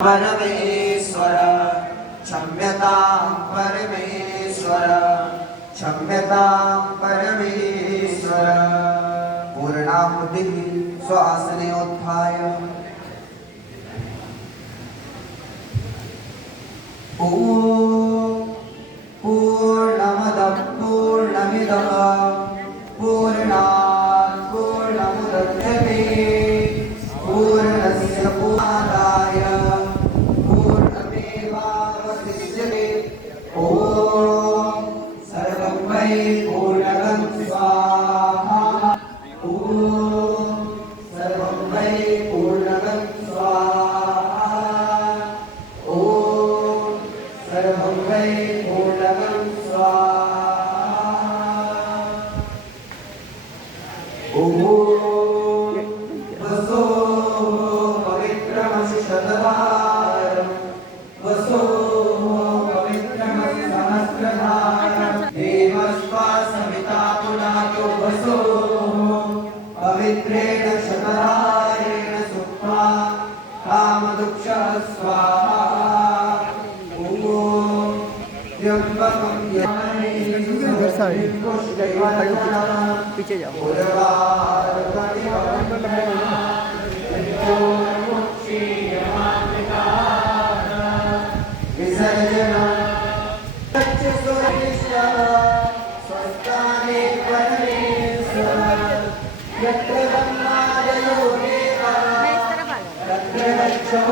परमेश्वर क्षम्यतां परमेश्वर क्षम्यतां परमेश्वर। पूर्णाहुतिः स्वासने उत्थाय ॐ पूर्णमदः पूर्णमिदः पूर्णात् पूर्णमुदच्यते पूर्णस्य पूर्णादाय पूर्णमेवावशिष्यते। ॐ सर्वं वै पूर्णं स्वाहा। ॐ सर्वं वै पूर्णं स्वाहा। ॐ सर्वं वै पूर्णं स्वाहा। ॐ वसो पवित्रमसि शतधारं वसो पवित्रमसि सहस्रधारं देवस्वा सविता पुनातो वसो पवित्रेण शतधारेण सुप्त्वा कामदुक्षः स्वाहा। ॐ त्र्यम्बकं पीछे जाओ। विसर्जन स्वस्थाने परमेश्वर यत्र ब्रह्मादयो देवा तत्र गच्छौ